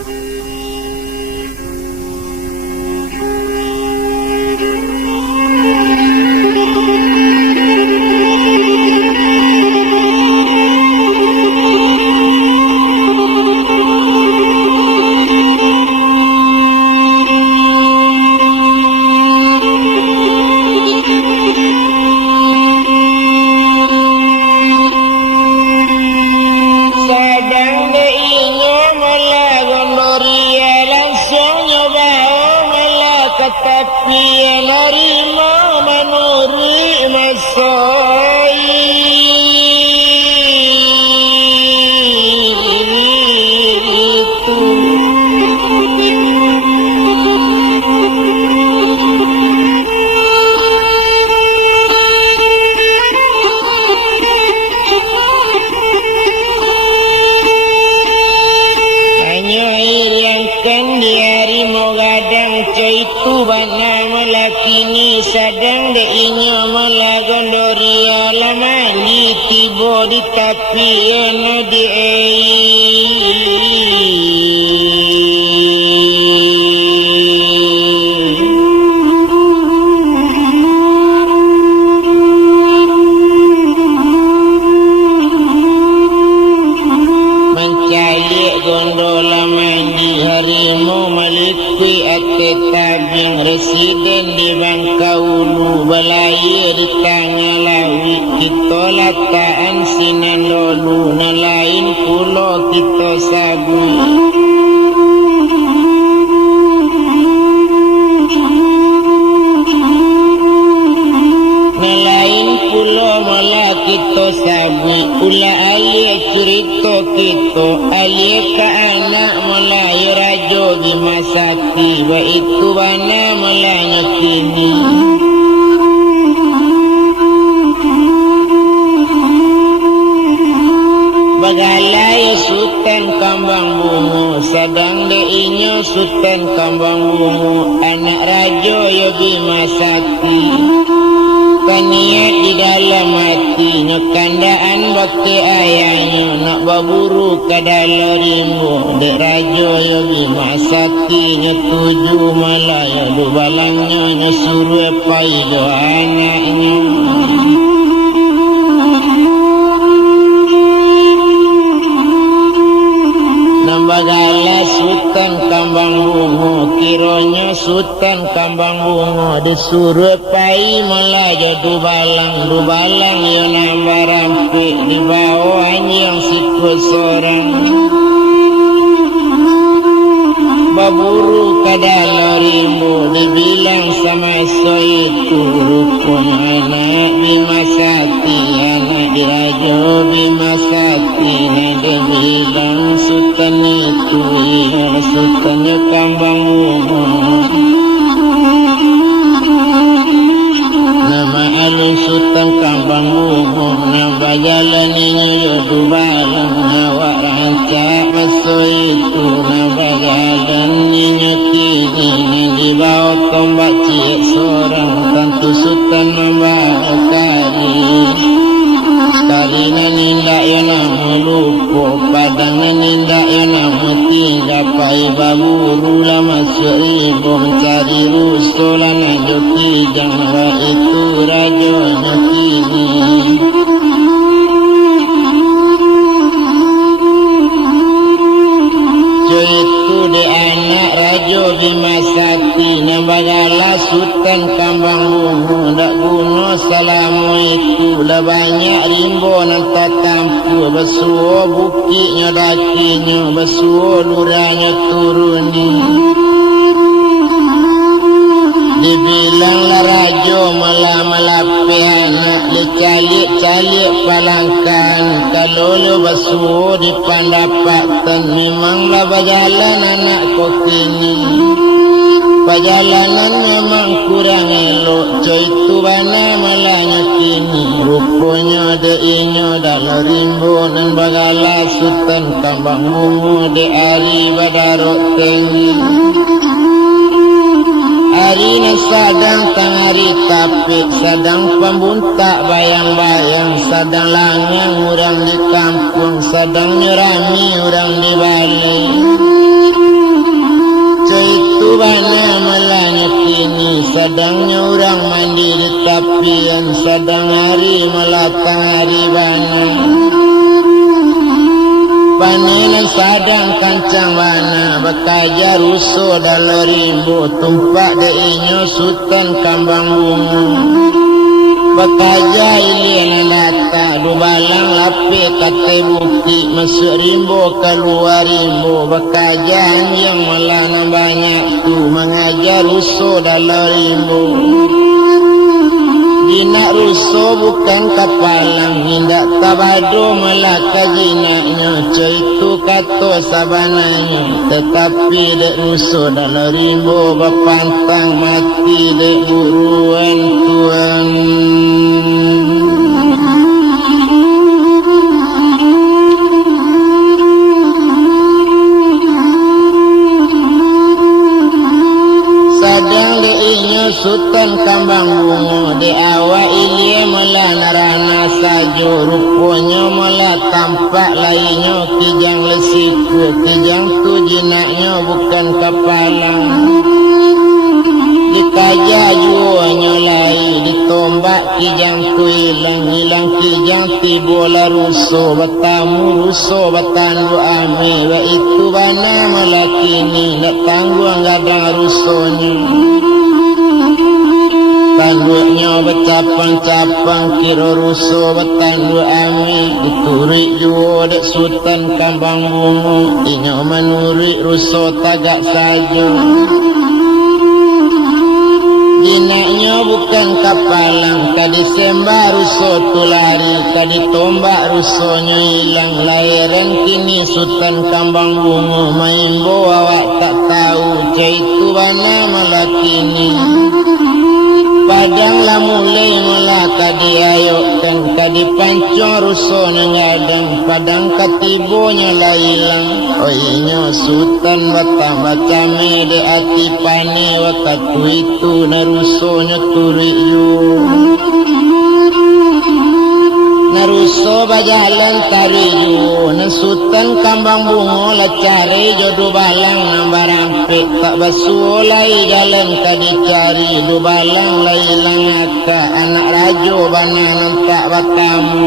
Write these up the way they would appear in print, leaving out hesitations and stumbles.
Tapi nerima menuri masai itu hanya air yang kan diari mogadang coitu bana melakini sadang de inyo melagondori alaman di tibo di tapi yana di mencari gondola mandi harimau malikui ate tabing residen di Bangkaulu balai di tengah lawi kita lataan sinan dolu nelain pulau kita sabu nelain pulau malah kita sabu ula alie cerita kita alie ka anak Melayu rajo di masati wa itu bana Melayu kini bagalai sultan kambang bungu sadang de inyo sultan kambang bungu anak rajo yo di masati kaniat di dalam hati nyekandaan bakti ayahnya nak baburu ke dalam rimbu dek rajo yogi masati nyetuju malaya du balangnya nyesuruh pai do anaknya nambagala sultan kambang bungu kironya sultan kambang bungu disuruh pai melaja du balang yo nambah rampi di bawahnya yang sikut sorang baburu kadal rimbu dibilang sama itu rukun anak bimasati anak dirajo bimasati dibilang sultan itu ya sultannya kambang bungu nama alun sultan kambang bungu nambah jalan ini yodu balang awak rancak masuk itu nambah jalan ini kini di bawah tombak cik seorang tentu sultan membawa kali nindak ya nama lupa padang nindak ya nama tinggal pai baburu lah masuk ibu mencari rusulan ajo kijang itu rajonya kini itu di anak rajo bimasati nambagala sultan kambang bungu dak guna salamu itu lah banyak rimbo nanta tampu besuo bukitnya dakinya besuo luranya turuni dibilang lah rajo malah malapi anak lecalik palangkan kalau lo basuh di pandapatan memanglah berjalan anak kau kini perjalanan memang kurang elok coy tu bana malahnya kini rupanya de inyo dalam rimbunan bagala sultan kambang bungu de ari badarok tinggi hari na sadang tangari tapi sadang pembuntak bayang-bayang sadang langang orang di kampung sadang nyerami orang di balai itu bana melanya kini sedangnya orang mandi di tapian sedang hari melatang hari bana panenan sadang kancang bana bakaja ruso dalam rimbo tumpak deinyo sultan kambang bunga bakaja ilian data dubalang lapi kate bukti masuk rimbo keluar rimbo bakaja yang melana banyak tu mengajar ruso dalam rimbo Jinak ruso bukan kapalang hindak tabado melaka jinaknya itu kato sabananya tetapi dek ruso dalam rimbo bapantang mati dek buruan tuan sadang dek inyo sultan kambang bungo di awal ilia melana rana sajo rupanya mela tampak lainnya kijang lesiku kijang tu jinaknya bukan kepala dikaja juanya lai ditombak kijang tu hilang kijang tibola ruso batamu ruso batandu ame wa itu bana melakini nak tangguh gadang rusonya tanduknya bercapang-capang kira ruso bertandu ami diturik jua dek sultan kambang bungu inyo menurik ruso tagak saja jinaknya bukan kapalang kadi sembah ruso tu lari kadi tombak rusonya hilang lahiran kini sultan kambang bungu main bawa awak tak tahu caitu bana melakini padang lah mulai mula kadi ayokkan kadi pancong ruso nengadang padang katibonya lah hilang oinya sultan batang bacame de ati pani wakatu itu narusonya turi yu naruso bajalan tari yu sultan kambang bungo lah cari jodoh balang nambar rampik tak basulai jalan kadi cari do balang lai hilang aka anak rajo bananan tak batamu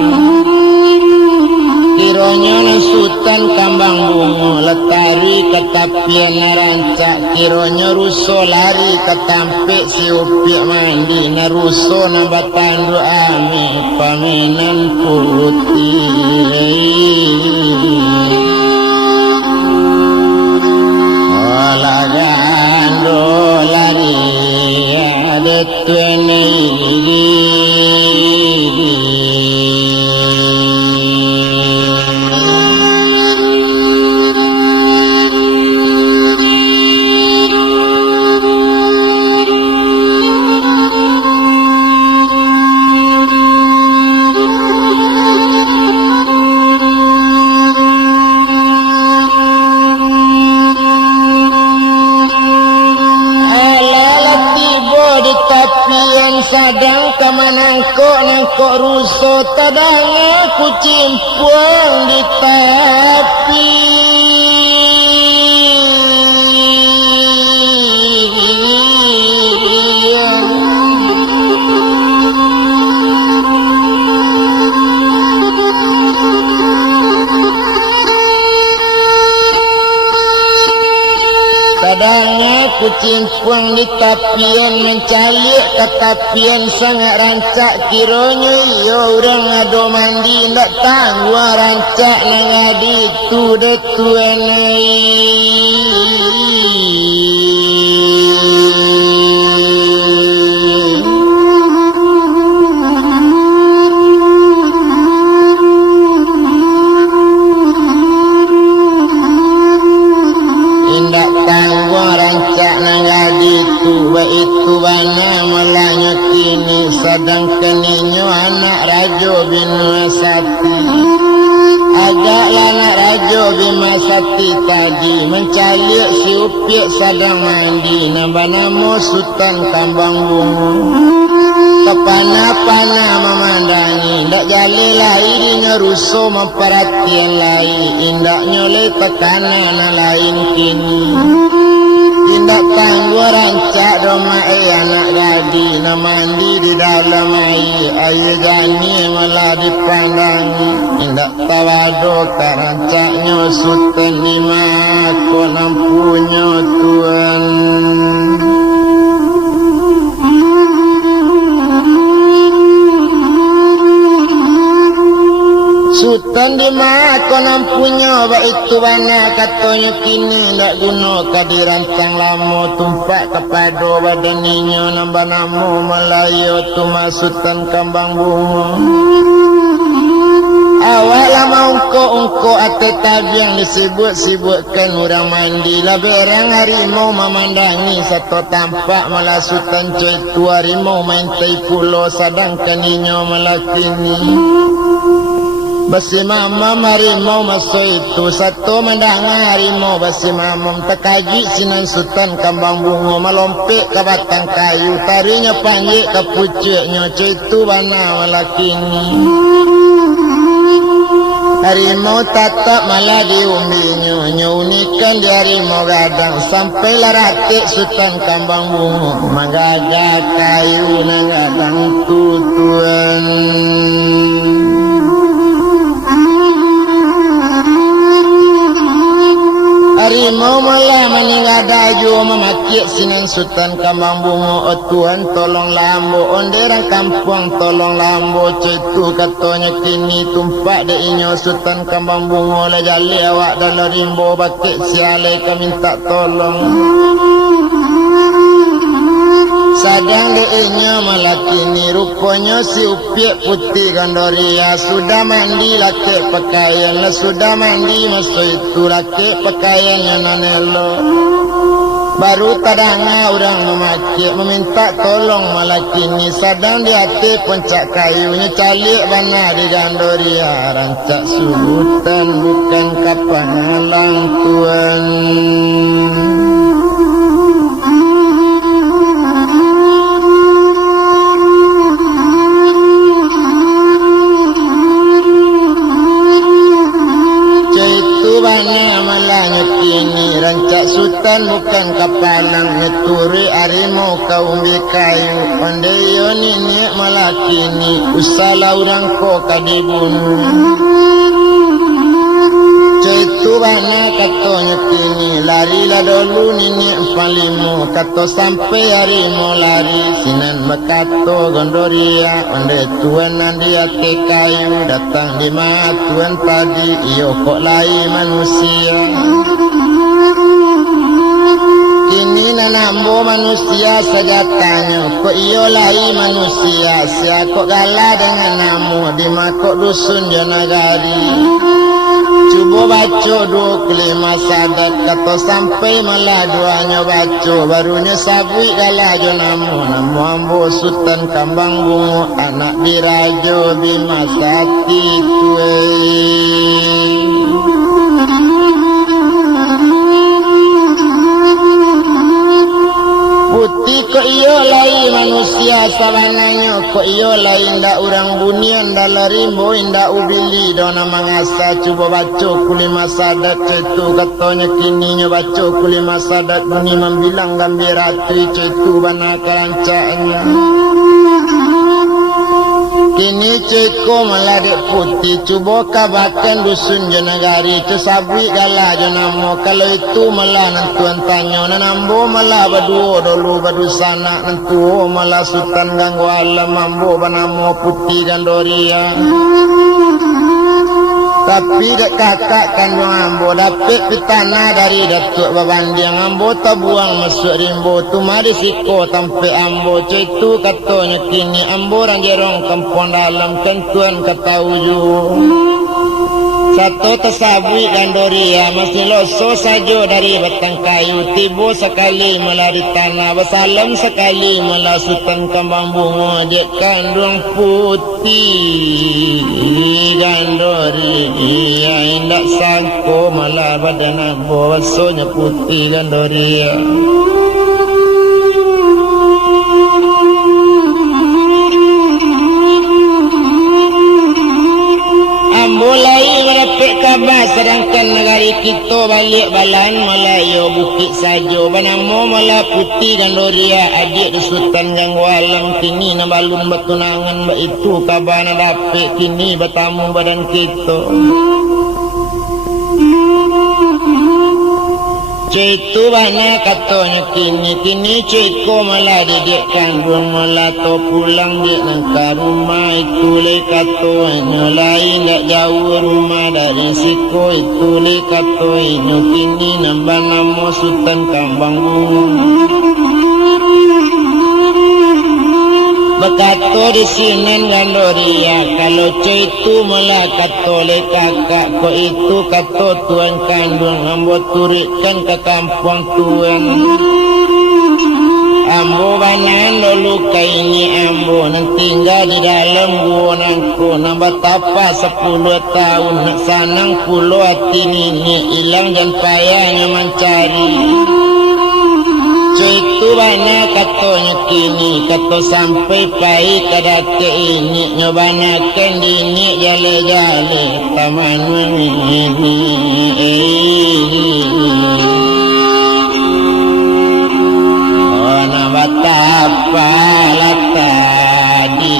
kironya na sultan kambang bungo letari ketapian narancak kironya ruso lari ketampik si upik mandi na ruso na batandu ami paminan putih olagando lari ada tuene sadang kamanangkok ruso tadang aku cimpuang di tapi kadang aku cimpuang di tapian mencalik ke tapian sangat rancak kironya iya orang ado mandi ndak tangguh rancak nang adi tu de tuanai itu bana melanya kini sedang keninyo anak rajo bin Masati agaklah anak rajo bin Masati tadi mencalik si upik sedang mandi nambah namo sultan kambang bungu kepana-pana memandangi ndak jale lain dinya ruso memperhatian lain indak nyoleh tekanan lain kini tindak dalam air anak gadi na mandi di dalam air jani malah dipandangi indak tawado karancaknya sultan lima konam punya Tuhan Sultan di mana punya ba itu bana katanya kini ndak guna kadirantang lama tumpak kepada badaninya nambah namo Melayu tu Sultan kambang bunga awak lama ungko ate tabiang disebut-sebutkan orang mandi lah berang harimau memandangi satu tampak malah Sultan cuy tu harimau main tai pulau sedangkan inyo malah kini basi mamam harimau masuk itu satu mendengar harimau basi mamam tekaji sinan Sultan kambang bunga melompek ke batang kayu tarinya panjik ke pucuknya itu bana malakini harimau tatap malah diumbinya nyunikan di harimau gadang sampai laratik Sultan kambang bunga menggagak kayu na gadang tutuan harimau malah meninggal daju memakik sinan Sultan kambang bunga Tuhan tolong lambo onderang kampung tolong lambo cetu katanya kini tumpak de inyo Sultan kambang bunga la jali awak dalam rimbo bakik sialai ka minta tolong sadang de inyo malah kini rupanya si upiak putih gandoria sudah mandi laki pakaian lah sudah mandi masuk itu laki pakaiannya nanelo baru tadanga orang memakik meminta tolong malah kini sadang di hati puncak kayunya calik bana di gandoria rancak subutan bukan kapan halang Tuhan kini rancak Sultan bukan kapalang nyeturi harimau kaumbi kayu pandeyo nini malah kini usala orang ko kadibunuh cetu bana katanya kini larilah dulu nini empalimu kato sampai harimau lari sinan bakato gondoria onde tuan nandia te kayu datang di mat tuan padi iyo kok lai manusia kini nanambo manusia sejatanya kok iyo lai manusia sia kok gala dengan namu di makok dusun janagari cuba baca 25 sadat kata sampai malah duanya baca barunya sabui gala jo namu ambo Sultan kambang bunga anak dirajo Bima Sakti tuwe putih kok iyo lai manusia sabananya kok iyo lai ndak orang bunian dalam rimbo ndak ubili dona mangasa cuba baca 5 sadat itu katanya kininya baca 5 sadat bunyi membilang gambirati itu bana kerancaknya kini ceko meladek putih cuba kabakan dusun janagari cesabui gala janamo kalau itu malah nantuan tanya nanambo malah berdua dulu badu sana nantu malah Sultan ganggu alam mambo banamo putih gandoria tapi dek kakak kan ambo dapat pitana dari datuk babandiang ambo tabuang masuk rimbo tu mari siko tampe ambo itu katanya kini ambo ranjerong kampung dalam kentuan kata uju satu tersabui gandoria masih loso saja dari batang kayu tibo sekali melari tanah bersalam sekali melah Sultan kambang bunga dek kandung putih gandoria indak sangko malah badan ambo wasonya putih gandoria mulai merepek kabar sedangkan negara kita Cito balik balan Melayu bukit sajo Banamo mala putih gandoria adik di Sultan Gangwalang kini na balun batunangan ba itu kabana dapet kini batamu badan kita Cito bana katanya kini ciko mala didik kandung mala to pulang dia nangka rumah itu le katanya lain tak jauh rumah dari siko itu le katanya kini nambah nama Sultan Kambang Bungu Bekato di sini gandoria kalau itu mula kato le kakak ko itu kato tuan kandung ambo turikan ke kampung tuan ambo banan lalu kaini ambo nang tinggal di dalam gua nangko nambah tapa 10 tahun nak sanang pulau hati ini hilang dan payahnya mencari Itu bana katanya kini kato sampai pai kadate ini nyobanakan dini jale-jale taman ini ona batapa latadi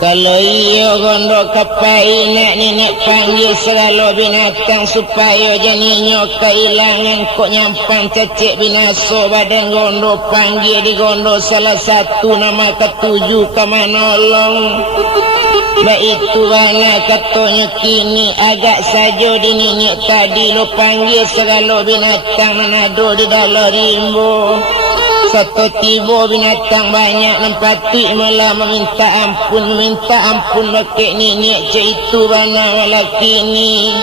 Kalau iyo gondok kapai nak nenek panggil selalu binatang supaya janinyo kehilangan kok nyampang cecek binaso badan gondok panggil di gondok salah satu nama ketujuh kamanolong Baitu bana katanya kini agak saja dininya tadi lo panggil selalu binatang menado di dalam rimbo Satu tiba binatang banyak nempati malah meminta ampun bakit nenek itu bana walaki ni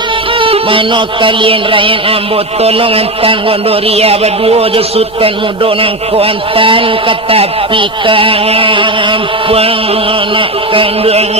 mana kalian rakyat ambo tolong antan gondoria berdua je Sultan mudo nangko antan katapi ampun nak kandung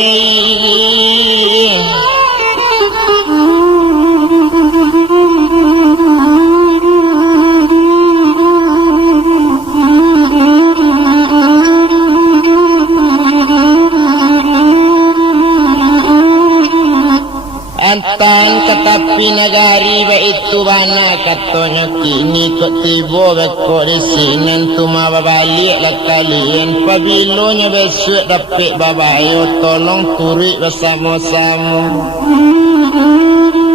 Antan katapi nagari baitu bana katanya kini kok tiba bekok di sini tuma babalik lah kalian pabilonya besok dapat babayo tolong turi bersama-sama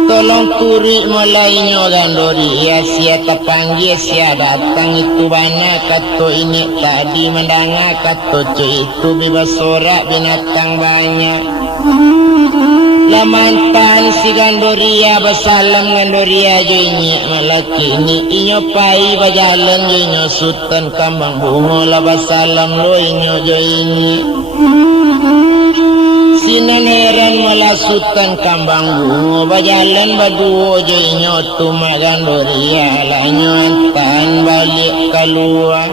tolong turi mulainya gandori ya siapa panggil siapa datang itu bana kato ini tadi mendengar kato itu bebas sorak binatang banyak Lamantan si gandoria basalam gandoria joinya malaki ni inyo pai bajalan joinya Sultan Kambang Bungo la basalam lo inyo joinya sinan heran mala Sultan Kambang Bungo bajalan baduo joinya tuma gandoria lanyo antan balik keluar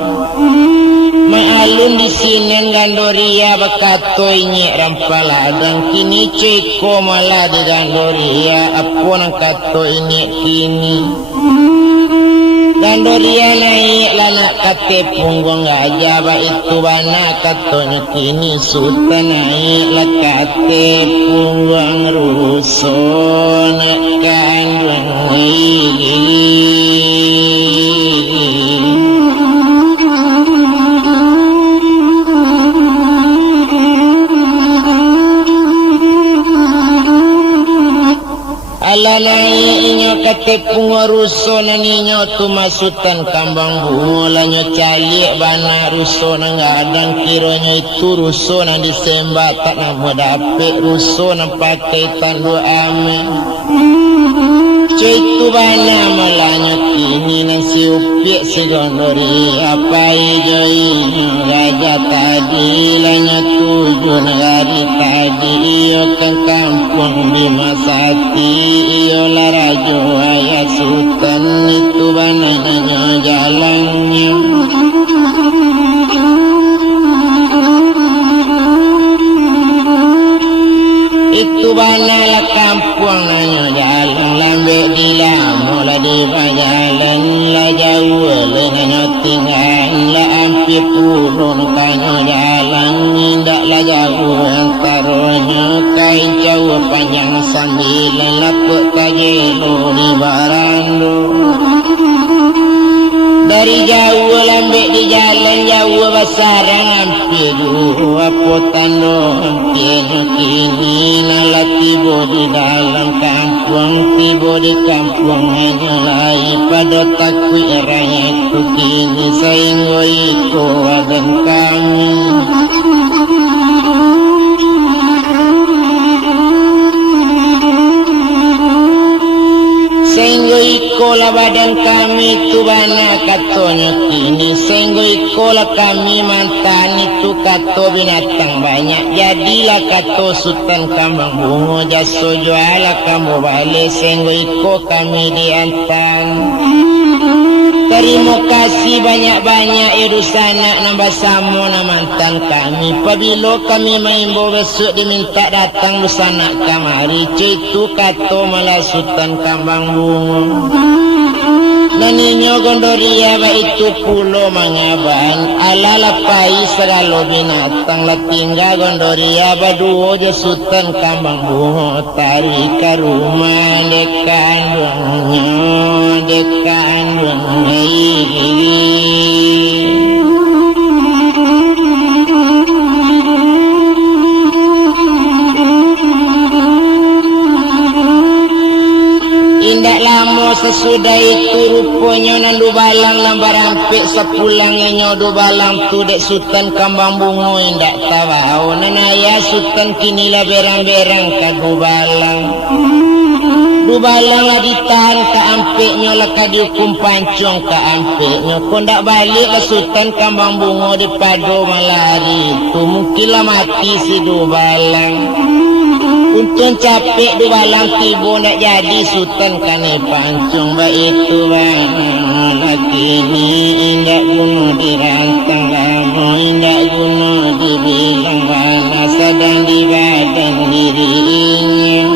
Maalun di sini gandoria bakato inye rampaladang kini ceko malah di gandoria apa nang kato ini kini gandoria naik lanak kate punggung gajah ba itu bana katonya kini Sultan naik lah kate punggung rusuh nak kandung Malanai inyo katepung ruso na ninyo tumasutan kambang bungo lanyo calik bana ruso na ngadang kiro nyo itu ruso na disemba tak na modapik ruso na pakai tandu ame itu bana malanyo kini nasi upik si gondori apa ijo inyo raja tadi lanyo tujuh negari tadi iyo ke kampung Bima Sati iyo larajo ayah sultan itu banananya jalannya itu banalah kampung nanya jalan lambe di lamola di bajalan la jauh lenganyo tinggal la ampi pulun kanyo jalan indak la jauh antaronyo kain jauh panjang sambilan lapuk kajelo di barando dari jauh lambe di jalan jauh basarang ampi dua potando ampi kini nala tibo di dalam kampung tibo di kampung hanya lai pada takwi raya itu kini sainggo iko adan kami Senggo ikola badan kami tu bana katonyo kini Senggo ikola kami mantan itu kato binatang banyak jadilah kato sultan kambang bungo jaso juala kamu balik Senggo iko kami diantan terima kasih banyak-banyak irusana nambah samo na mantan kami pabilo kami maimbo besok diminta datang lusana kamari itu kato malah sultan kambang bungo naninyo gondoria ba itu pulo mangaban alalapai segalo binatang latingga gondoria ba duo je sultan kambang bungo tarik ke rumah dekan indak lama sesudah itu rupanya nandu balang lambar ampik sepulangnya nyodo balang tu dek sultan kambang bungo indak tawau nanaya sultan kinilah berang-berang kadu balang Dubalang ditahan ke ampiknya laka dihukum pancong ke ampiknya kau ndak balik lah sultan kambang bungo di pado malari itu mungkinlah mati si Dubalang untung capek Dubalang tibo ndak jadi sultan kane pancong ba itu bang laki ni indak guna dirantang lama indak guna dibilang mana sedang di badan dirinya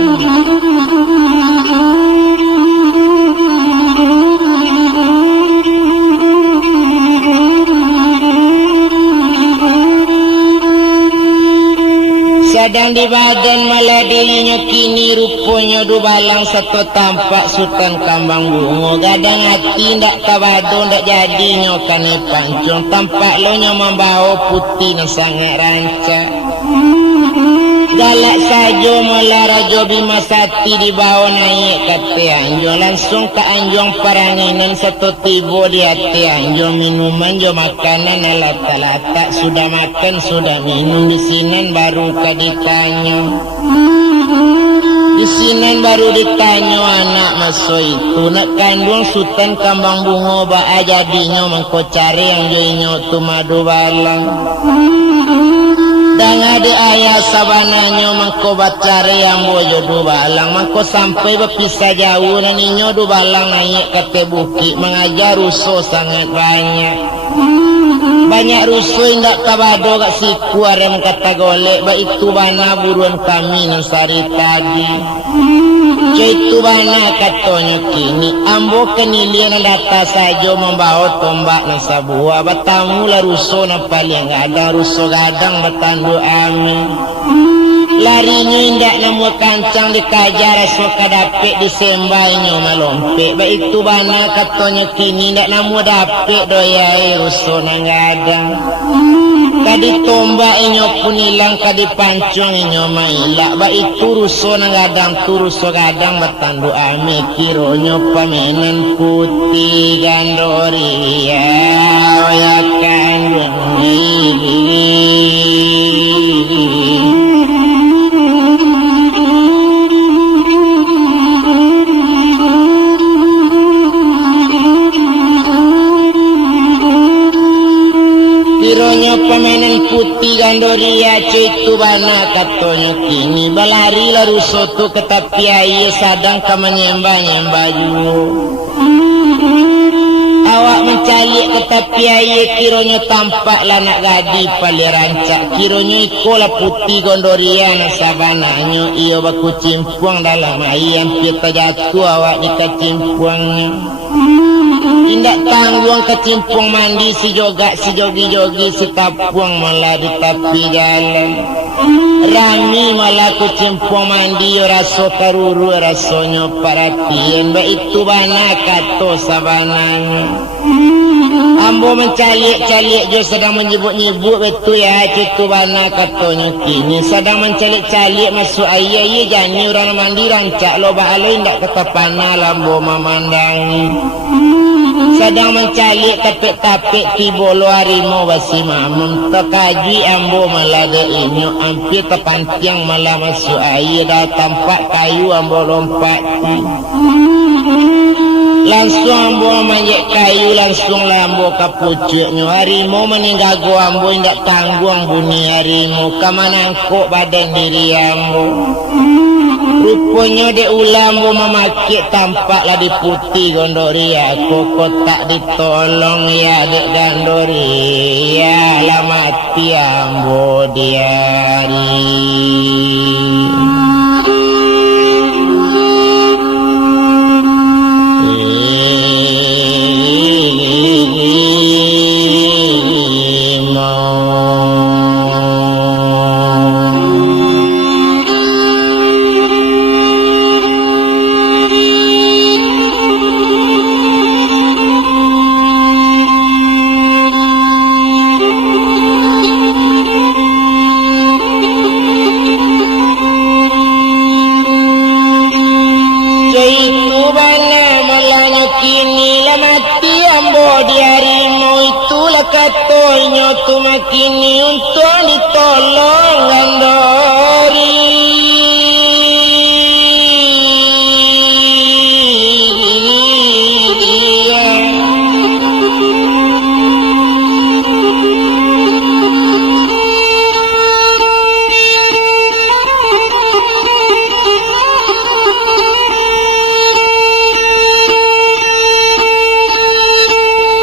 sedang di badan malah dirinya kini rupanya Dubalang satu tampak sultan kambang bungo gadang hati ndak kabado ndak jadinya kane pancong tampak lo nya membawa putih dan sangat rancak galak saja malah Raja Bima Sati dibawa naik ke Tianjong langsung ke Anjong paranginan satu tibo di hati Anjong minuman jo makanan alat-alatak sudah makan sudah minum di sinan baru ke ditanya di sinan baru ditanya anak maso itu nak kandung sultan kambang bungo ba jadinya mengko cari yang joinyo tu madu balang dan ada ayah sabananya mengko bacari yang bojo Dubalang mengko sampai berpisah jauh dan inyo Dubalang naik ke bukit mengajar rusuh sangat banyak rusuh indak kabado kat siku arem kata golek ba itu bana buruan kami nasari tadi itu bana katonyo kini ambo kenilian data saja membawa tombak nasa buah batamu lah rusuh na paling ada rusuh gadang batandu amin larinya indak namu kancang dikajar esok kadapik disembahnya malompek ba itu bana katonyo kini indak namu dapik doyai rusuh na gadang kadi tombak inyo pun hilang kadi pancung inyo mailak ba itu ruso gadang turuso gadang batandu ame kironyo pamenan putih gandoria ya kandung pemainin putih gandoria itu bana katonyo kini balari laru soto ke tepi air sadang ka menyembah-nyembah juga awak mencalik ke tepi air kironyo tampak lanak gadi pali rancak kironyo ikola putih gandoria na sabananyo iyo baku cimpuang dalam air hampir terjatuh awak di kecimpuangnya tindak tangguang kecimpung mandi si jogi-jogi si tapuang malah di tepi jalan rami malah kecimpung mandi raso karuru rasonyo perhatian ba itu bana kato sabananya ambo mencalik-calik jo sedang menyebut-nyebut betul ya itu bana katonyo kini sedang mencalik-calik masuk air ye jani orang mandi rancak loba aloy ndak ketapana lambo memandangi sedang mencalik tapik-tapik tibolo harimau basi mamam terkaji ambo malah de inyo hampir terpantiang malah masuk air dah tampak kayu ambo lompati langsung ambo manjek kayu langsung lambo kapucuknya harimau meninggal gua ambo indak tangguang bunyi harimau kamanangkok badan diri ambo rupanya de ulambo memakik tampaklah di putih gandoria kok tak ditolong ya dek gandoria lah mati ambo diari kini untuk ditolong gandori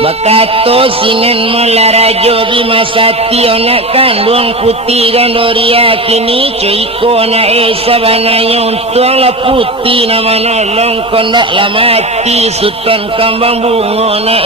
bakato sinen melarajo bimasati anak kandung putih gandoria kini cuiko na sabananya untung la putih nama nolong kondak la mati sultan kambang bungo na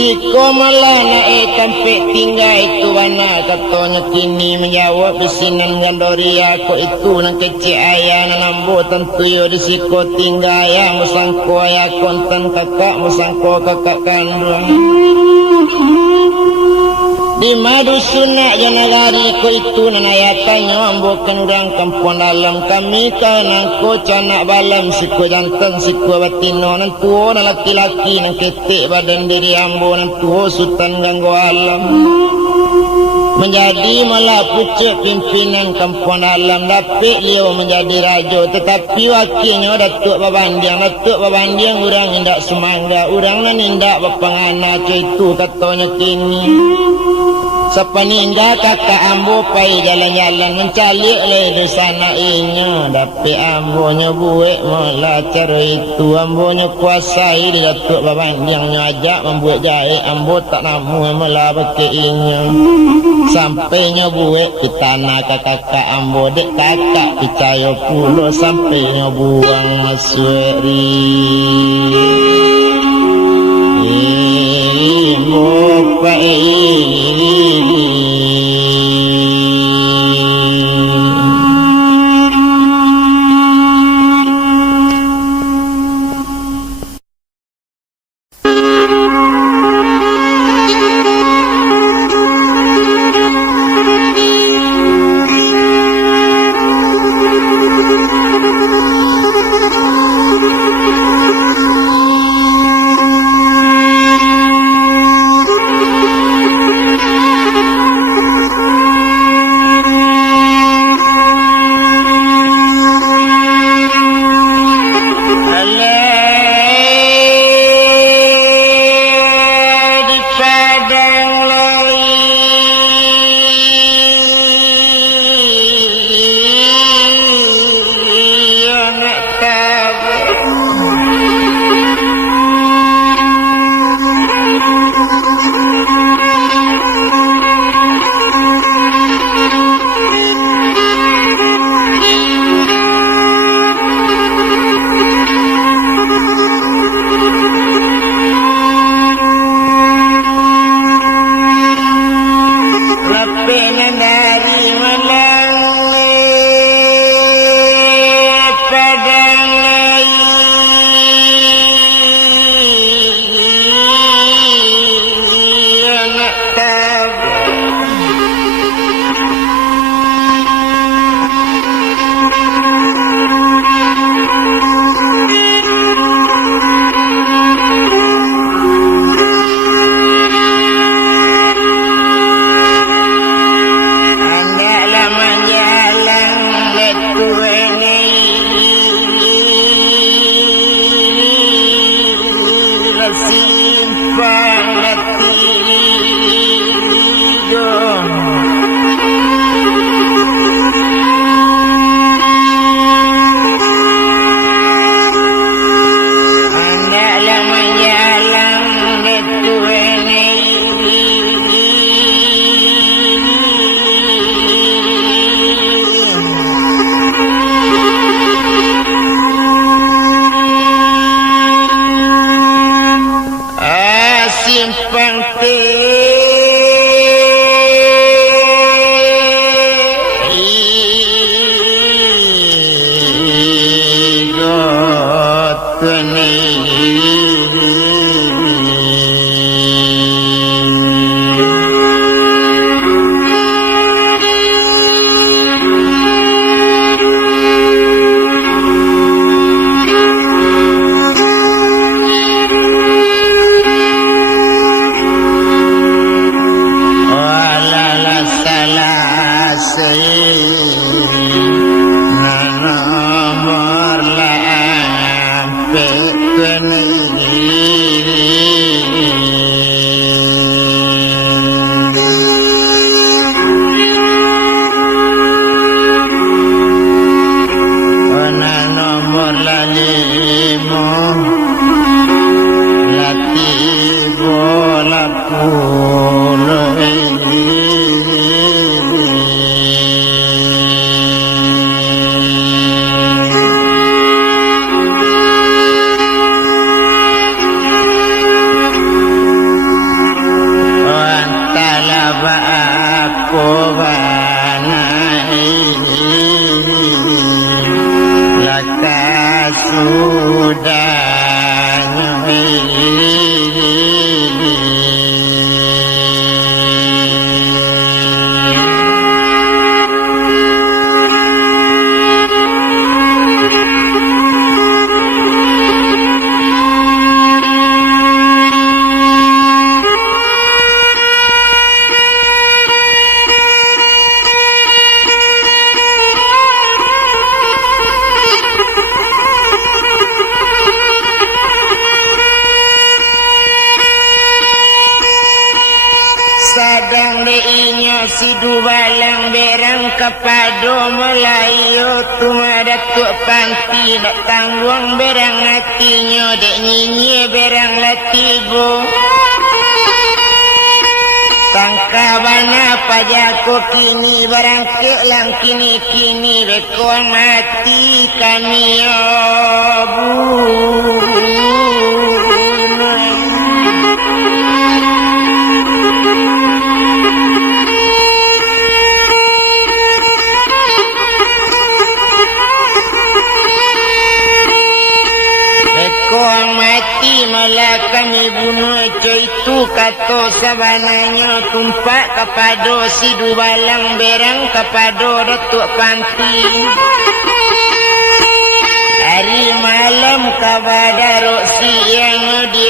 Siko malah naik sampai tinggal itu wana katanya kini menjawab besinan gandoria ko itu nang kecil ayah nambo tentu yo disiko tinggal ya musangko ya konten kakak musangko kakak kandung di madu sunak janagari ko itu nanayatanyo ambokan urang kampung dalam kami kanang ko canak balam siko jantan siko batino nan tuo na laki-laki nang ketik badan diri ambo nan tuo sultan ganggo alam menjadi malah pucuk pimpinan kampung dalam dapik liau menjadi raja tetapi wakilnya datuk babandiang urang indak semangga urang nan indak bapangana itu katanya kini sepenindah kakak ambo pai jalan-jalan mencalik le sana inya dapik ambonya buik malah cara itu ambonya kuasai di datuk babandiangnya ajak membuat jahit ambo tak namu malah pakai inya sampainya buik di tanah kakak ambo dek kakak percaya pulo sampainya buang masuk ri benan dari malang padang anak tabah simpang latido anak lama jalan letuene simpang sadang deinyo si dubalang berang kepado Melayu tumada tuk panti nak tangguang berang hatinya dek nyinyi berang latibo tangkabana pajaku kini barang kelang kini beko mati kaniyo Koang mati malah kami bunuh itu kato sabananya tumpak kepado si dubalang berang kepado datuk panti hari malam kabadaro siang di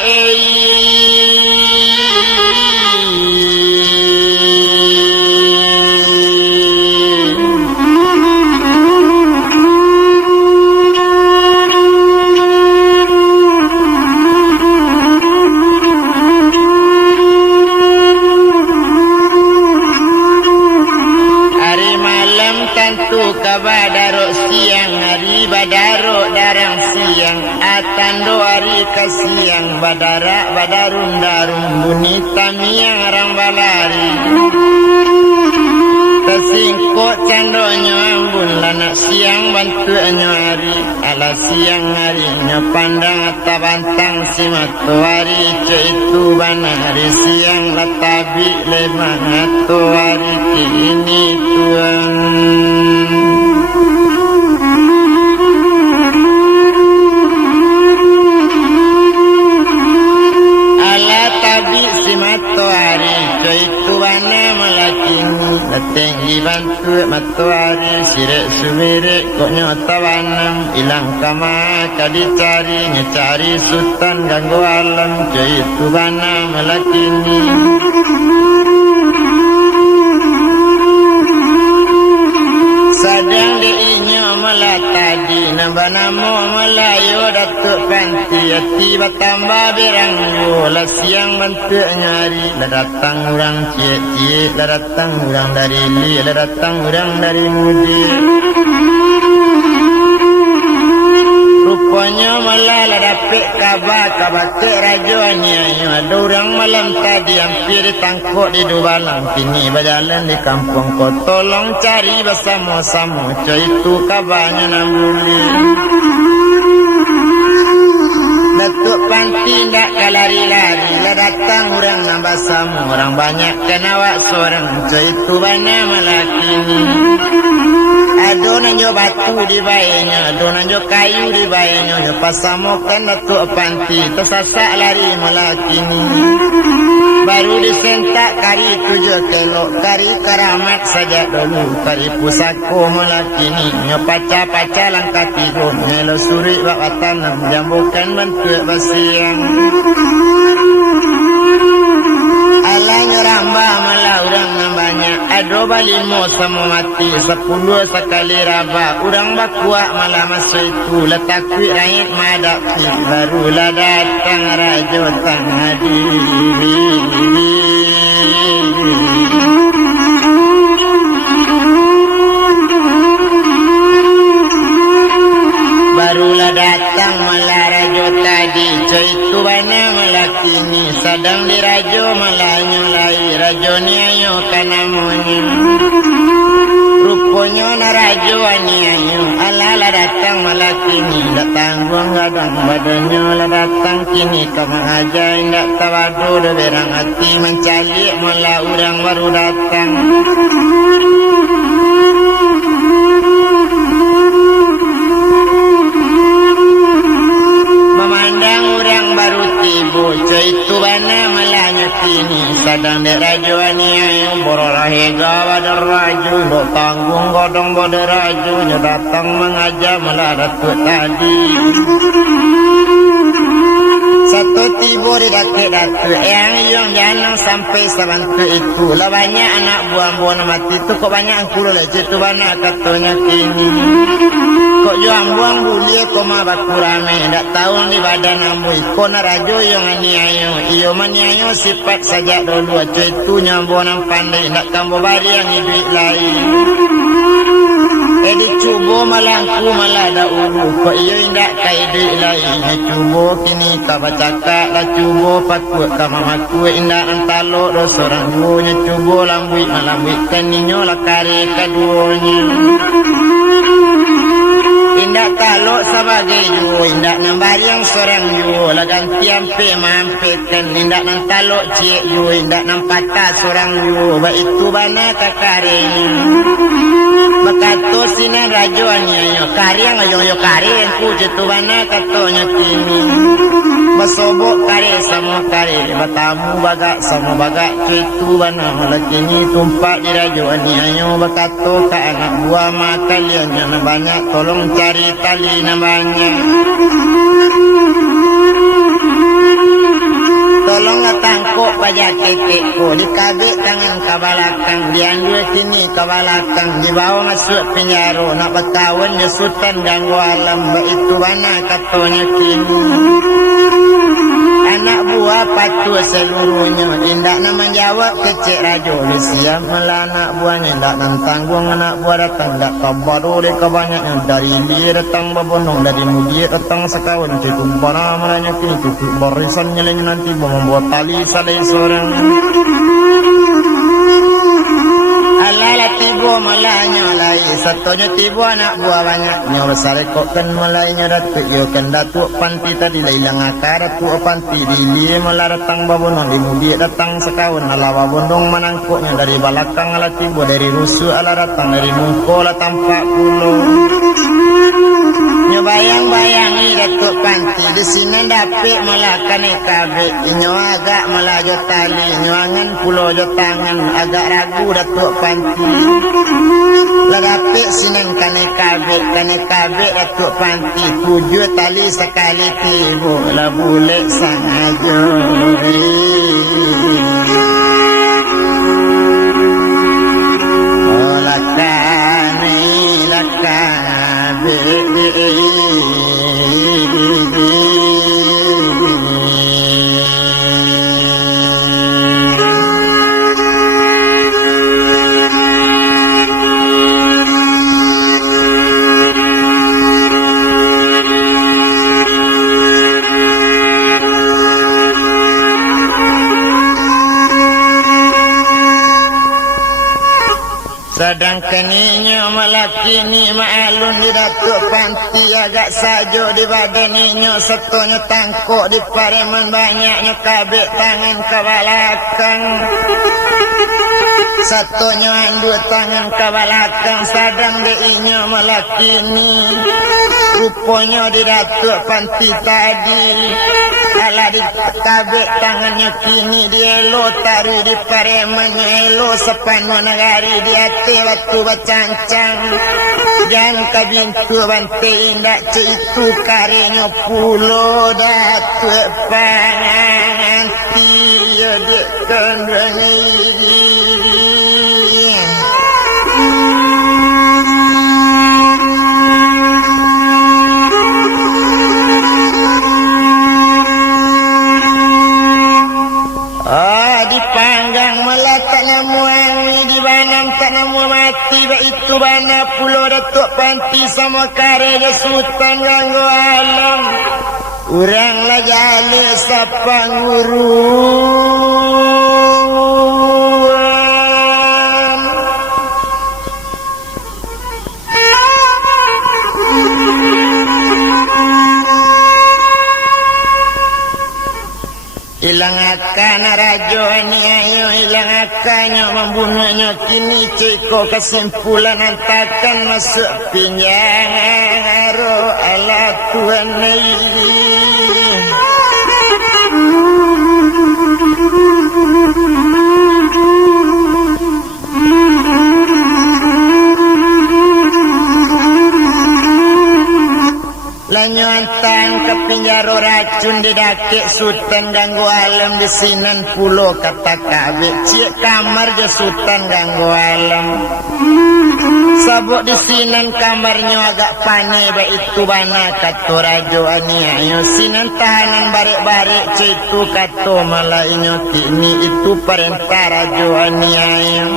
kabadaro siang hari badaro darang siang atando hari kasiang badara badarun darum bunita miang rang balari tersingkok candonyo ambun lanak siang bantu hari ala siang harinya pandang atabantang si matuari itu banari siang latabi lemah atuari Bateng dibantu matahari sirik sumirik kok nyota wanam ilang kama kadicari ngecari sultan ganggu alam itu bana melakini sadang diinyo melatadi nambah-namo melayu datuk panti hati bertambah beranggu lah siang bentuk nyari lah datang orang cik-cik lah datang orang dari li lah datang orang dari mudi rupanya malah lah dapat kabar ke rajuannya ada orang malam tadi hampir ditangkuk di Dubalang kini berjalan di kampung kau tolong cari bersama-sama itu kabarnya nambuli Datuk Panti tak kalari-lari lah datang orang nambah sama orang banyak kenawak seorang itu banyak melaki Ado nanjo batu di bayanya, ado nanjo kayu di bayanya. Pasamukan Datuk Panti, tersasak lari melakini. Baru disentak kari 7 kilo, kari karamat saja dulu. Kari pusako melakini, paca-paca langkah tidur. Nyelo suri bak tanam, jambukan bentuk basiang. Alanya rambah malah orang banyak Ado balimo sama mati 10 sekali rabah Orang bakuak malah masuk itu Letakui rakyat madaki Barulah datang raja tang hadiri Barulah datang malah raja tadi Itu bana melakini Sadang di raja malah nyulai Raja ni ayo kanamunya Rupanya na raja ni ayo Ala datang melakini Tak tanggung gadang badannya lah datang kini Kamu aja indak tawadu berang hati mencalik malah orang baru datang itu bana malahnya kini Sadang dek rajuannya yang borolahi gawadar raju Dok tanggung godong bodoh rajunya Datang mengajak malah datuk tadi Satu tiba di datuk-datuk Yang jangan sampai sebantu itu Lah banyak anak buah-buah mati itu Kok banyak yang kulo lah Itu bana katanya kini Kok juang buang bulia koma baku rame Tak tahu di badan ambu Iko na rajo yang aniayo Iyo maniayo sifat saja dulu Aco itu nyambuan yang pandai Tak kambo bari yang hidup lain dicubo malangku malah ada ulu Kok iyo indak ka hidup lain Cubo kini kabacaka lah cubo patut kamamaku indak antalo do sorang duanya Cubo lambui malambui kaninyo lah kare kaduanya Indak taluk sebagai yu Indak nambari yang seorang yu Lah gantian pe mampekan Indak nang taluk cik yu Indak nang patah seorang yu Baik itu bana kakarenya Bakato sinan rajuannya yo Kari yang yo kari yang kucet tu bana katonya kini Basobok kari sama kari Batamu bagak sama bagak Cuitu bana lakini tumpak di rajuannya yo Bakato ka anak buah makaliannya na banyak Tolong cari tali na banyak Tolong tangkuk pajak titikku Dikabik tangan kabalakang Diambil kini kabalakang Dibawa masuk penjara Nak berkawan dia sultan ganggu alam Itu mana katanya kini Anak buah patuh seluruhnya Indak nak menjawab kecik raja Siap malah anak buahnya Indak nak tanggung anak buah datang Indak kabar oleh kebanyaknya Dari dia datang berbonong Dari mudia datang sekawan Itu barang malahnya kini Tutup barisan nyeleng nanti Membuat tali salai seorang Alala tiba malahnya lai Satunya tiba anak buah banyaknya Bersarikokkan malahnya datuk Yo kan datuk panti tadi lah hilang akar Datuk panti Dili malah datang babonong Di mudia datang sekawan Ala babonong menangkuknya Dari balakang ala tiba Dari rusuh ala datang Dari mungko ala tampak pulau Nyo bayang-bayangi Datuk Panti di sini dapet melakan kabe inyo agak melajo tali nyuangan pulau jo tangan agak ragu Datuk Panti lah dapet sini kane kabe Datuk Panti 7 tali sekali tibu lah boleh sangajo oh lakane sedangkan inyo malaki ni maalun di Datuk Panti agak sajo di badan inyo setonyo tangkok di pareman banyaknya kabek tangan kabalakang setonyo andu tangan kabalakang sadang di inyo malaki ni rupanya di Datuk Panti tadi ala di kabek tangannya kini dia elo tari di pareman elo sepanu negari di hati waktu bacancang jangan kabintu bante indak itu karenyo pulo Datuk Panti ya dia kendrangi dipanggang meletak namuangi di banam tak namu mati ba itu bana pulau Datuk Panti sama karya sultan ganggu alam urang lah jale sapang hilang akan rajo ini ayo hilang akannya membunuhnya kini ceko kesimpulan antakan masuk pinjangan aro ala Tuhan ini lanyo antang ke penjara racun di dakik sultan ganggu alam di sinan pulau kata kabik cik kamar je sultan ganggu alam sabuk di sinan kamarnya agak panik ba itu bana kata rajo ayo sinan tahanan barik-barik citu kata malah inyo kini itu perintah rajo ayo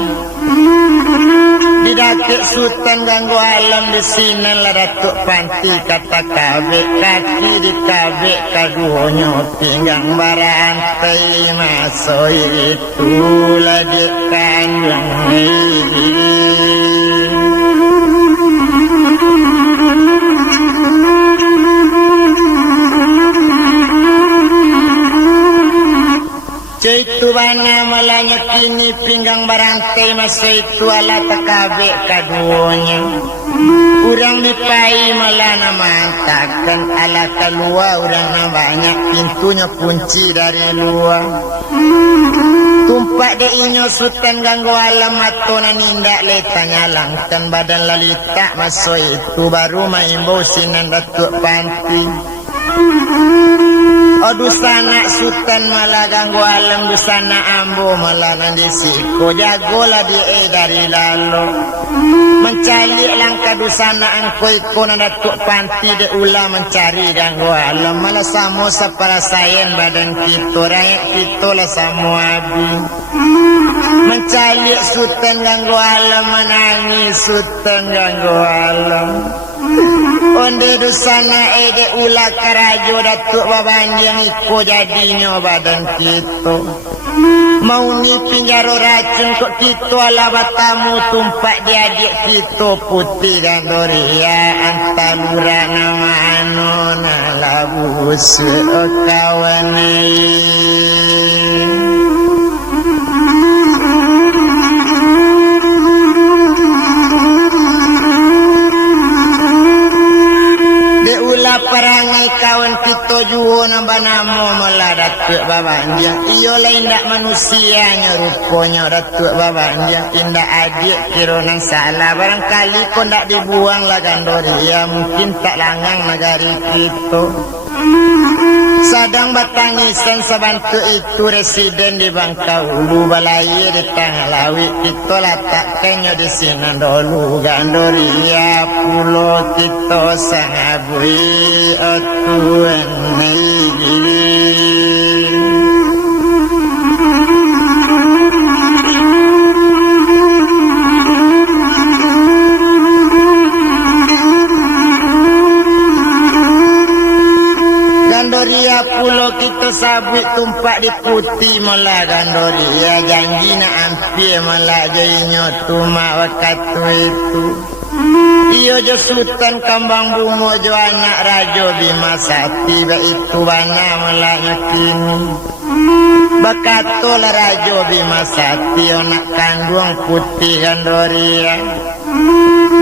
di dakik sultan ganggu alam di sini lah Datuk Panti kata kabik kaki di kabik kaduhonyo pinggang barantai masuk itulah di kandang itu bana malanya kini pinggang barantai masa itu ala takabek kaduanya urang dipai malah mantakan ala keluar urang na banyak pintunya kunci dari luar tumpak de inyo sultan ganggu alam atau nanindak letanya langkan badan lalita masa itu baru maimbau sinan Datuk Panti dusana sultan malah ganggu alam dusana ambo malah nanti siko jagolah dia dari lalu mencari langkah dusana angkoi kona Datuk Panti de ulah mencari ganggu alam malah samo separasayan badan kita rakyat kita lah samo abi mencari sultan ganggu alam menangis sultan ganggu alam onde dusana ede ulah karajo Datuk babanjang iko jadinya badan kita mau ni pinjaro racun kok kita ala batamu tumpak di adik kita putih dan doria antalura nama anu nalabus kawan babanjang. Iyo lain dak manusianya rupanya datuk babanjang. Tindak adik kironan salah. Barangkali kau ndak dibuang lah Gandoria. Mungkin tak langang negari kita. Sadang batangisan sebantu itu residen di Bangkaulu Balai di Tengah Lawi kita letakkannya di sini dulu Gandoria pulau kita sangabui otuan Gandoria pulau kita sabit tumpak di putih malah Gandoria janji nak ampir malah jadinya tumak waktu itu. Iyo je Sultan Kambang Bungo jo anak Raja Bima Sakti itu bana malah kini. Bakatolah Raja Bima Sakti anak kandung putih Gandoria.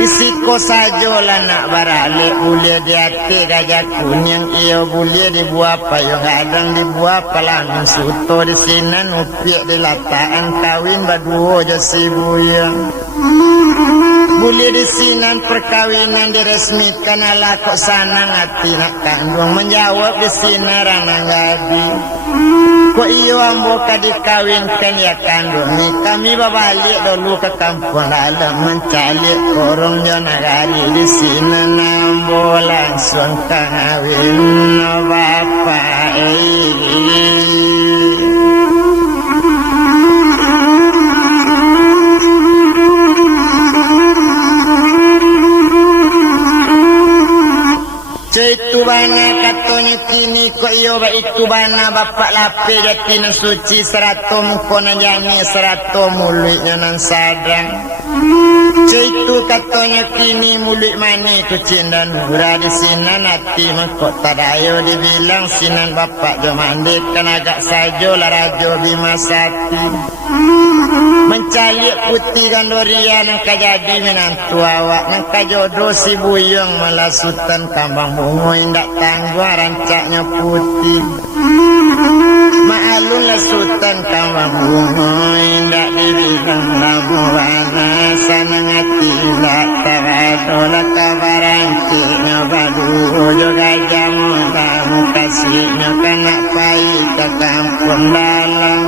Bisiko saja lah nak baralik boleh diate gajah kuning iyo boleh dibuat payung kadang dibuat palang suto di sini nupiak di lataan kawin baduo je si buyang boleh di sini perkawinan diresmikan ala kok sana ngati nak kandung menjawab di sini ranang gadi kok iyo ambo dikawinkan ya kandung ni kami babalik dulu ke kampung dalam mencalik korong nagari di sini nambo langsung kawin no bapak itu bana katanya kini kok iyo ba itu bana bapak lape jatina suci serato mukona jami serato mulutnya nan sadang itu katanya kini mulut mani kucing dan hura di sini nanti mengkot tadayo dibilang sinan bapak jomandikan agak saja lah Raja Bima Sakti mencalik putih Gandoria nangka jadi menantu awak nangka jodoh si buyung malah Sultan Kambang Bungo indak tangguh rancaknya putih ma'alun lah Sultan Kambang Bungo indak dibilang labuana sanangati lah tawadolah kabarantiknya baduo juga jamu kamu kasihnya kena pahit ke kampung dalam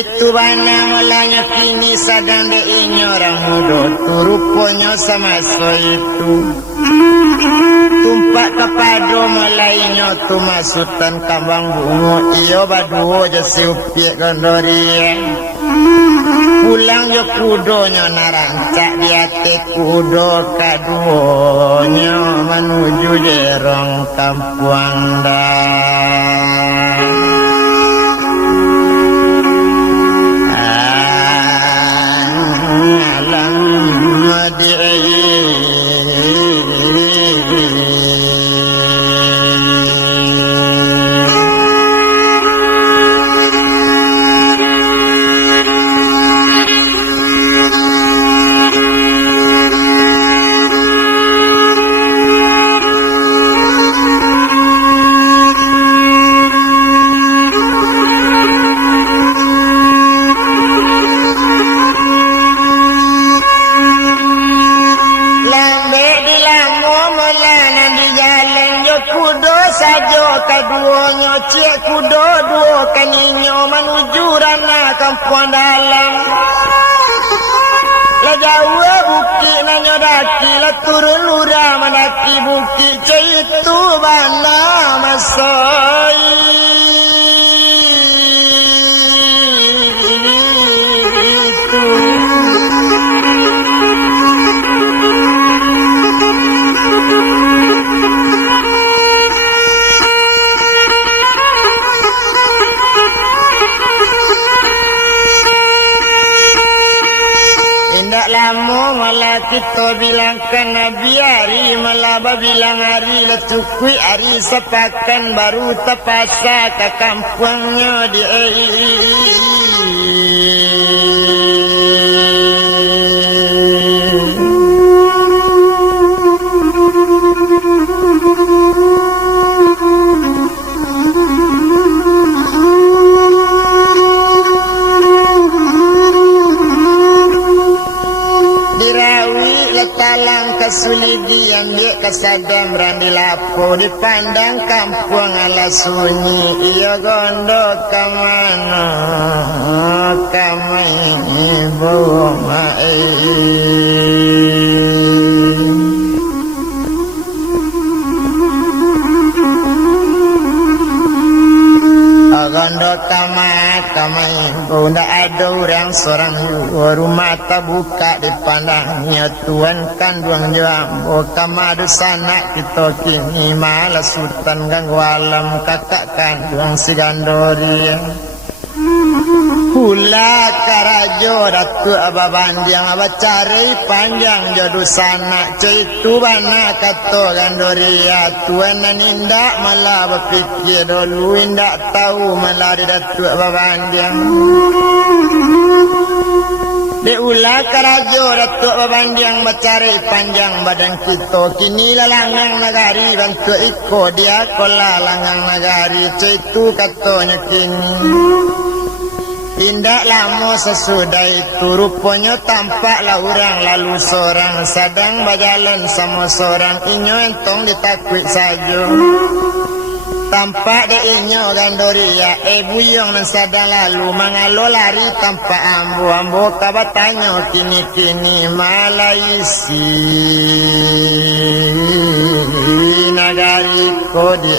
itu bana mulanya kini sadang deinyo orang muda turuponya sama so itu tumpak kepado mulainya tu masutan Kambang Bungo iyo baduo je siupiak Gandoria pulang je kudonya narancak di hati kudo kaduonya menuju jerong kampung dah kaduonyo cek kudo duo kaninyo menuju ranah kampung dalam la jawa buki nanyo daki la turun lura menaki buki cek itu bana masoi lama malah kita bilangkan Nabi hari malah bilang hari lecukui hari sepakan baru terpaksa ke kampungnya di sadang berani lapo dipandang kampung ala sunyi ia gondo kamana kamai ibu mai gondo kamai bunda ada orang seorang rumah tak buka dipandangnya tuan kandung jambu kamadu sana kita kini malah sultan ganggu alam kakak kandung si Gandoria Hula karajo datu ababandiang abacari panjang jodoh sana caitu bana kato Gandoria tuan nindak malah berfikir dulu indak tahu malah di datu ababandiang di ula karajo datu ababandiang bacari panjang badan kita kini lalangang nagari bantu iko dia kola langang nagari caitu katonya kini indak lama sesudah itu rupanya tampaklah orang lalu seorang sedang berjalan sama seorang inyo entong ditakwik saja tampak de inyo Gandoria buyong nan sedang lalu mangalo lari tampak ambo kabatanyo kini malah isi nagari kode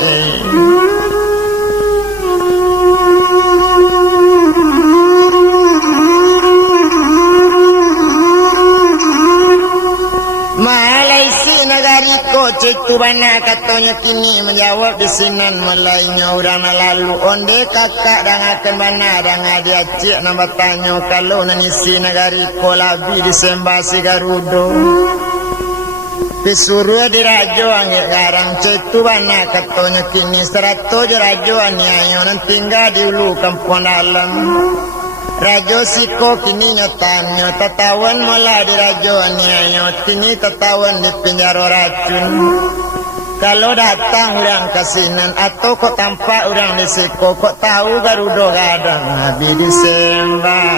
Citu bana katanya kini menjawab di sinan mulainya orang lalu onde kakak dan akan bana dan dia cik nama tanya kalau nanisi negari kolabi disembah si Garudo disuruh dirajo angin garang citu bana katanya kini 100 rajo anyayo nan tinggal di ulu kampung dalam Rajo siko kini nyotanyo tatawan malah di rajo anyayo kini tatawan di penjara racun kalau datang orang kasinan atau kok tampak orang di siko kok tahu Garudo gadang nabi disembah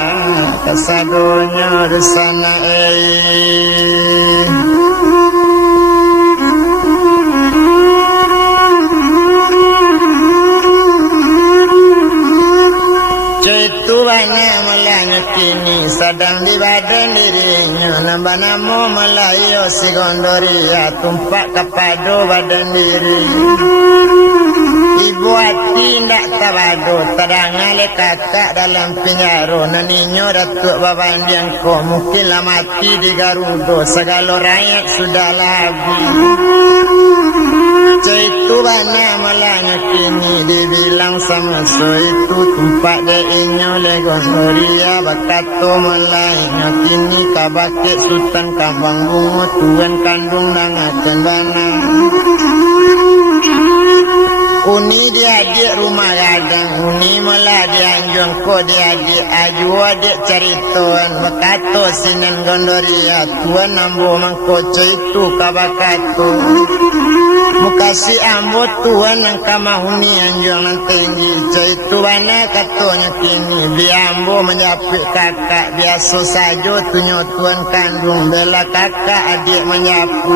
kasadonya di sana kini sedang di badan dirinya nambah namo Melayu si Gandoria tumpak kepado badan diri ibu hati ndak tabado terang ale kakak dalam penjara naninyo datuk babandiang ko mungkinlah mati di Garudo segala rakyat sudahlah habis itu bana malahnya kini dibilang sama so itu tumpak de inyo le Gandoria bakato malahnya kini kabake sultan kambang bungo tuan kandung nangakan bana uni diadik rumah gadang uni malah dianjung ko diadik aju adik cerituan bakato sinan Gandoria tuan ambo mangkoco itu kabakato mukasi ambo tuan yang kamahuni anjung nan tinggi itu bana katonya kini biambo menyapik kakak biasa saja tunyo tuan kandung bela kakak adik menyapu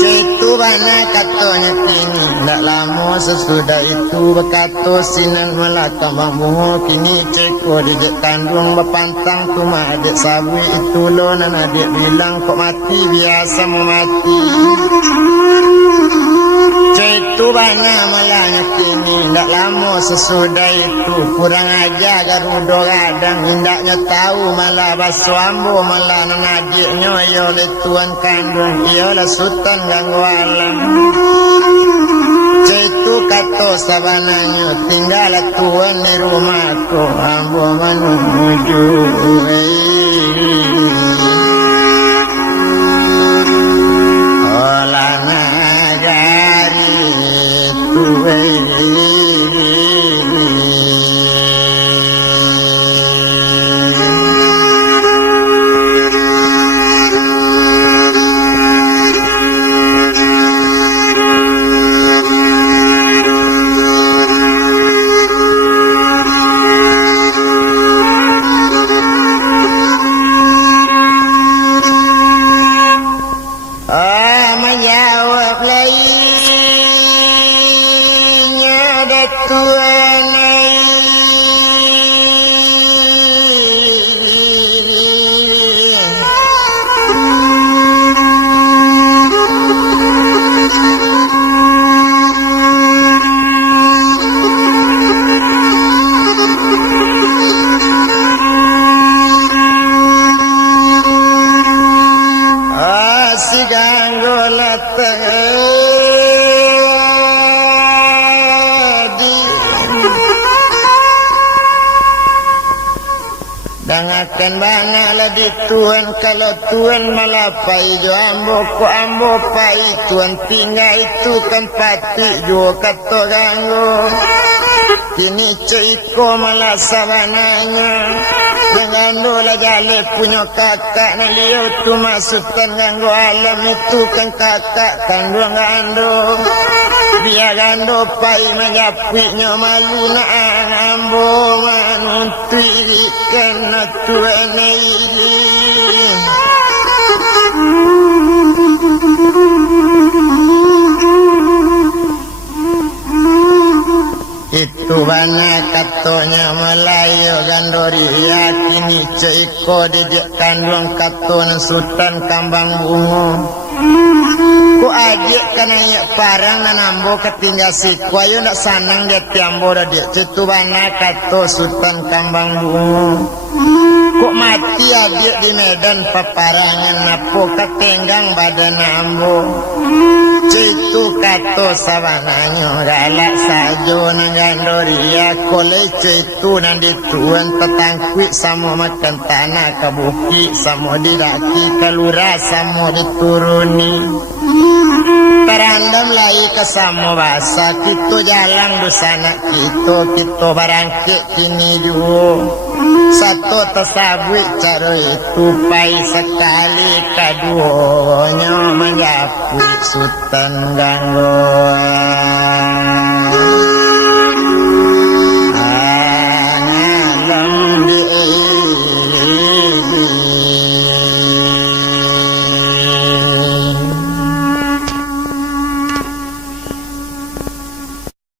itu bana katonya kini ndak lama sesudah itu bekato sinan melaka mambuho kini ceko dijek kandung bepantang tuma adik sawi itu lo nan adik bilang kok mati biasa mau mati itu bana malahnya kini ndak lama sesudah itu kurang aja Garudo gadang indaknya tahu malah baso ambo malah nan adiknya yo le tuan kandung ialah sultan ganggu alam itu kato sabananya tinggal tuan di rumahku ambo menuju olah nagari tuwe Dangakan bangala di tuan kalau tuan malapai jo ambo ko ambo pai tuan tinggal itu kan pati jo kato ganggo kini ceiko malah sabananya dengan dola jale punya kakak na liau tu masukan ganggo alam itu kan kakak kandung gando biar gando pai menyapinya malu na ambo manunti kena tuan ini itu banyak katonya Melayu gandori yakini ceiko didik kandung katona sultan kambang bungo ku adik kananya parang na nambo ketinggal siku ayo nak sanang dia tiambo dah dia itu banyak kato sultan kambang bungo kok mati adik di medan paparangan napo ketenggang badan ambo itu kato sabananyo galak sajo nang gandoria kolej itu nang dituan petangkwi samo makan tanah kabuki samo diraki kalura samo dituruni Perandam lai ke samo basa kita jalan dosana kita barangke kini juo satu tersabui cara itu pai sekali kaduanya menyapu sultan ganggo